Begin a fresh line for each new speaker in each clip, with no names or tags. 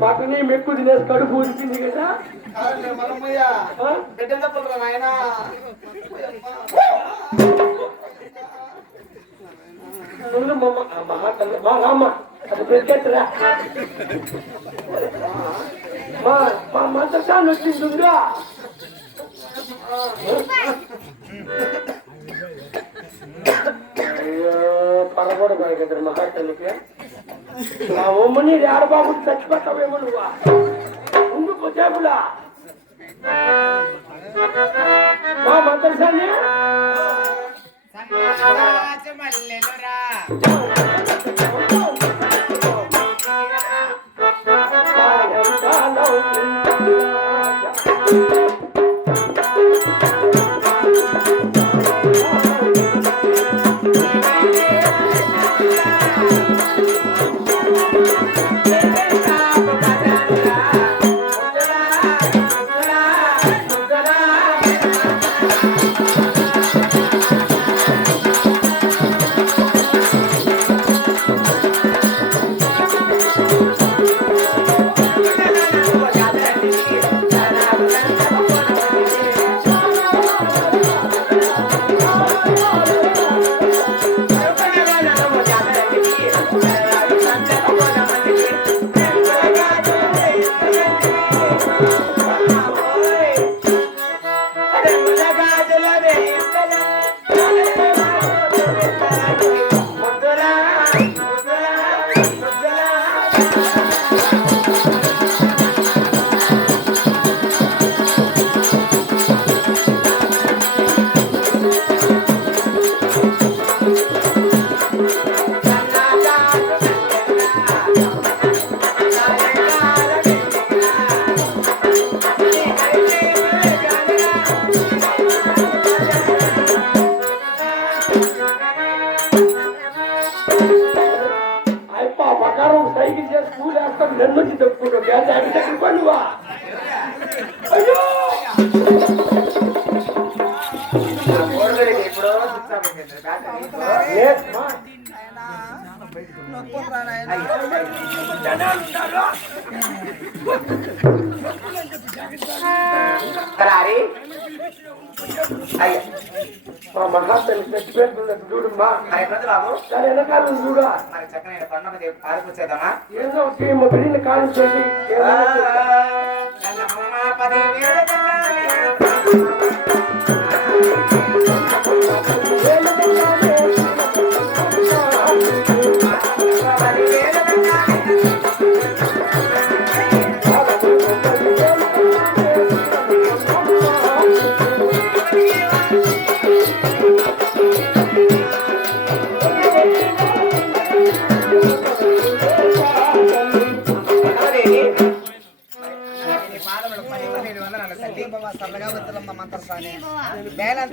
పక్కనే మెక్కు తినేసి కడుపు ఉడికింది కదా. మా రామ్మ అది పెరిగెట్టరా మా మా మంత్రసాన్ని వచ్చింది ఉందా అయ్యో పరగొడబాయి కదా మహాతల్లికి నా ఉమ్మని ఆడబాబు చచ్చిపోతావేమో నువ్వా? ముందుకు జేబులా. మా మంత్రసాన్ని అయ్యప్ప அட்டாக் பண்ணுவா.
ஐயோ!
ஐயா. మా,
కరారి అయ్యా
మా మహాతల్లి చచ్చిపోతున్నట్టు చూడమ్మా దాని వెనకాల చూడా.
మరి చక్కని పండుగ పారిపోచేద్దామా
ఏదో మా బిడ్డని కాల్చండి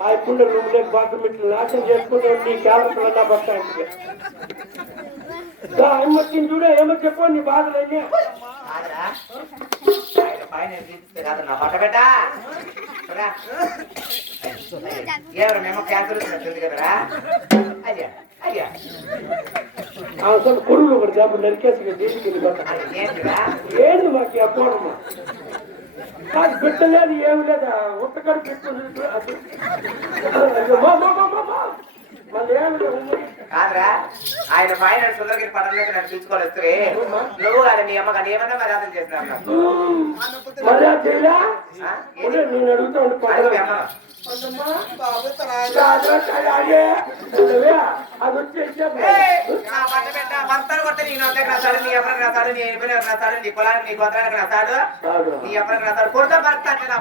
ఆ ఇప్పుడు నువ్వు లేక బాత్రూమ్ ఇట్లా నాశనం చేసుకుంటూ నీ క్యారెక్టర్ నా బట్ట అంటే ఏమొచ్చింది చూడ ఏమో చెప్పు నీ బాధలన్నీ.
కాదురా ఆయన పైన తీస్తే కాదు నా పట్ట పెట్ట ఎవరు మేము క్యాన్సర్ వచ్చినట్టుంది కదరా అయ్యా అయ్యా
అసలు కొడుకులు ఒకటి దెబ్బ నరికేసి
ఏంటిరా?
ఏంది మాకు అపోవడము కాదు బిడ్డ లేదు. ఏమి లేదా ఉత్తకడు పెట్టుకుని
కాదురా ఆయన పైన సుందరగిరి పట్టణంలోకి నన్ను పిలుచుకొని నువ్వు కానీ మీ అమ్మ కానీ ఏమన్నా మరి అర్థం చేసినా
మరి అది చేయలే ఒరే, నేను అడుగుతా ఉండు
అడుగు మీ
పక్కన.
అమ్మ.
బాబు తలారి
రాజా కడాగే. ఉండవే? అది వచ్చేసి
నా పొలానికి నీ
రాడు.
నీ ఎవరికి రాస్తాడు కొడతా భర్త నా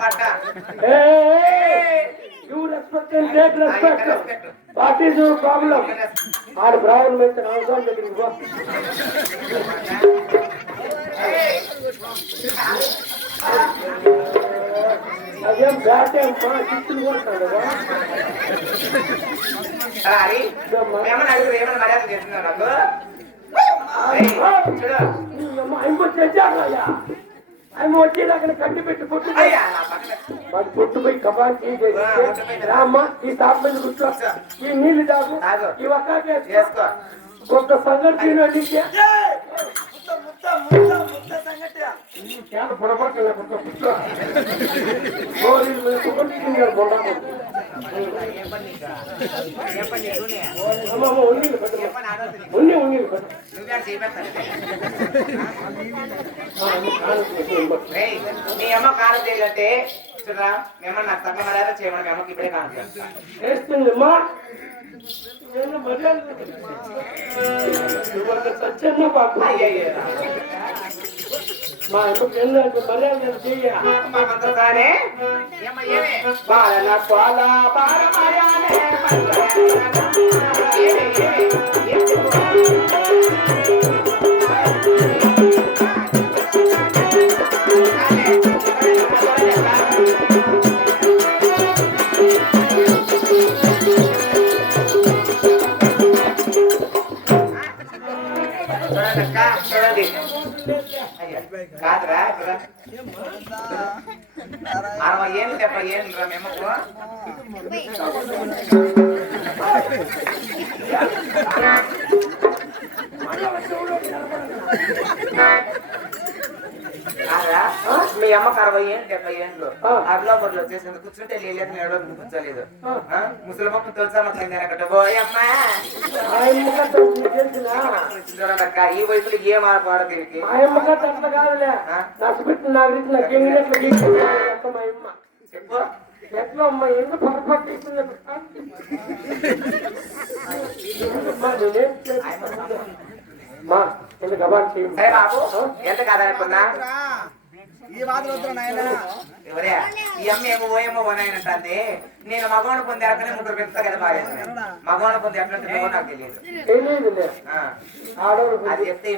you respect respect what is your problem. ఆడ అయితే నా అవసరం దగ్గరికి పో. అదేం బ్యాట్ ఏం చిత్తులు కొడతాడు కదా.
అలా హరి ఏమన్నా అడుగు
కబాన్ రామ్మ ఈ తాప మీద కూర్చో. ఈ నీళ్ళు తాగు. ఈ ఒక్క కొంత సంగతి తినండి పొరపాటు కొంత కూర్చో? ఉన్ని
మీ అమ్మ కారం చేయాలంటే చూడరా మీ అమ్మ నాకు తగ్గ మర్యాద చేయమని మీ అమ్మకి ఇప్పుడే
బాబు మా అమ్మకి మర్యాద చెయ్య
మాకందరూ కానే ఏమ్మ ఏమే
బాల
కాదురా ఇక్కడ అరవై ఏళ్ళు డెబ్బై ఏళ్ళు రా మేమకు కాదురా మీ అమ్మకు అరవై ఏళ్ళు డెబ్బై ఏళ్ళు. అరలో బొడ్లు వచ్చేసింది. కూర్చుంటే లేదు నేను ఎవడో కూర్చోలేదు. ఆ? ముసలి మొక్క తెలుసా మాకు నేను అక్కడ. పోయమ్మా
ఆయమ్మకట్ట తెలిసిన?
చూడండి అక్క ఈ వయసులో ఏం ఆడపాడో దీనికి
ఆయమ్మకట్ట అట్లా కాదులే.
ఆ?
నచ్చబెట్టి నాకు రీతి నాకు ఎంగినట్లు గీస్తుంది మా అమ్మ?
చెప్పు.
ఎట్లా అమ్మ? ఎందుకు పొరపాటు చేసింది అమ్మా, నేనేం చేస్తాను? మా ఎందుకు అబాట్ చేయండి
సరే బాబు ఎంత
రా. ఈ మాత్రం
వద్దు ఈ అమ్మ ఏమో ఓయమ్మో నేను మగవాడు పొంది అక్కడే ముగ్గురు పెద్ద కదా మారేసాను మగవాడు పొంది ఎట్లా నాకు తెలియదు. అది చెప్తే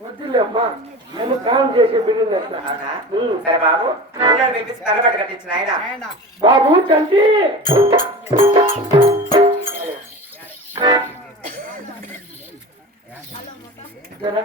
వద్దులేమ్మా నేను కాలం చేసే బిడ్డ
సరే బాబు. పిల్లలు పిలిపించి కలబెట్ట కట్టించిన ఆయన
బాబు తండ్రి జరా.